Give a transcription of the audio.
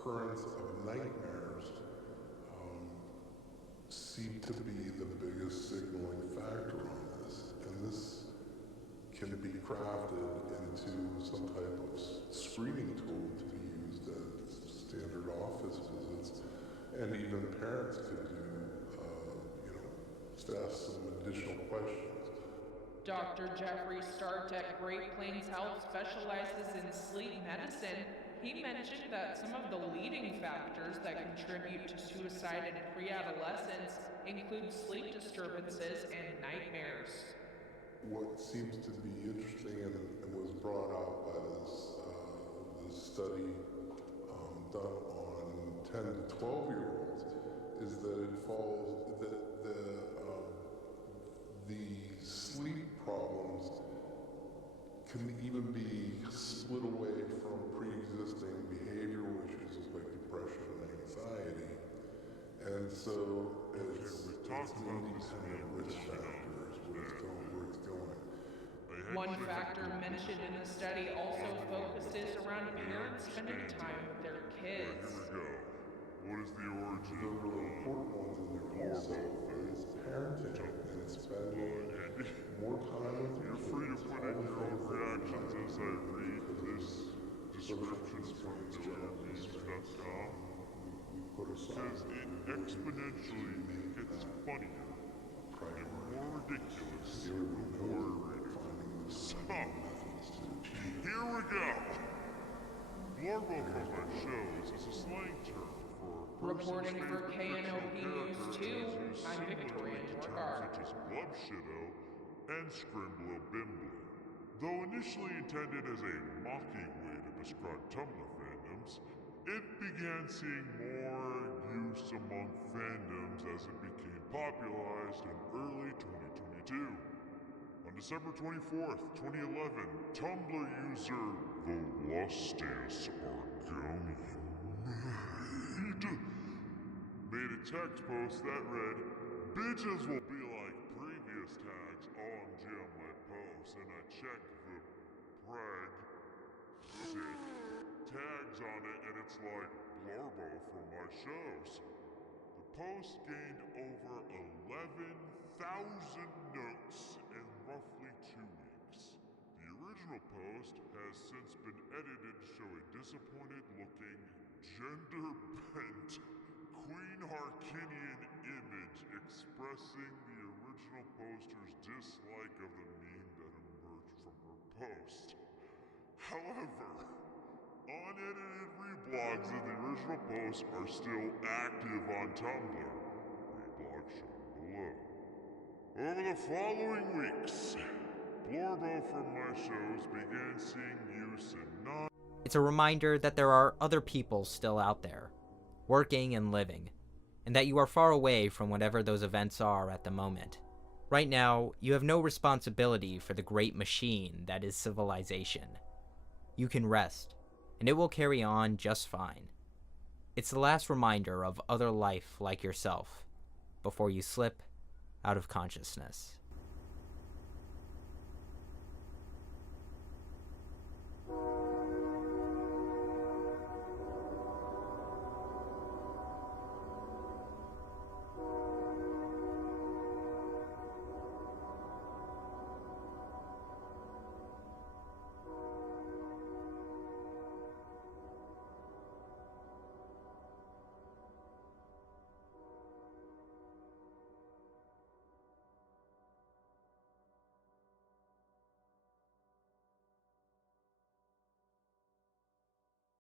occurrence of nightmares seem to be the biggest signaling factor on this. And this can be crafted into some type of screening tool to be used at standard office visits. And even parents could do, just ask some additional questions. Dr. Jeffrey Stark at Great Plains Health specializes in sleep medicine. He mentioned that some of the leading factors that contribute to suicide in pre-adolescence include sleep disturbances and nightmares. What seems to be interesting and was brought out by this study done on 10 to 12-year-olds is that it falls that the sleep problems can even be split away from pre-existing behavioral issues like depression and anxiety. And so it's independent risk factors where it's going. One factor mentioned in the study also focuses around parents spending time with their kids. Here we go. What is the origin The really important ones in there also is parenting and spending more time with your You're free to kids. put in your own reactions as I read this description from NoJammies.com. It says it exponentially gets funnier and more ridiculous the more you read it. So, here we go. Blurbo from my shows is a slang term for Reporting for KNOP News 2, I'm Victoria Norgard. such as blubshitto and scrimblobimbly. Though initially intended as a mocking way to describe Tumblr fandoms, it began seeing more use among fandoms as it became popularized in early 2022. On December 24th, 2011, Tumblr user Velostius Argonian made a text post that read, "Bitches will be like previous tags." OMG on my post, and I checked the preg tags on it, and it's like Blurbo from my shows. The post gained over 11,000 notes in roughly 2 weeks. The original post has since been edited to show a disappointed-looking, gender-bent Queen Harkinian image expressing the original poster's dislike of the meme that emerged from her post. However, unedited reblogs of the original post are still active on Tumblr. Reblog shown below. Over the following weeks, Blurbo from my shows began seeing use in non- It's a reminder that there are other people still out there, working and living, and that you are far away from whatever those events are at the moment. Right now, you have no responsibility for the great machine that is civilization. You can rest, and it will carry on just fine. It's the last reminder of other life like yourself, before you slip out of consciousness.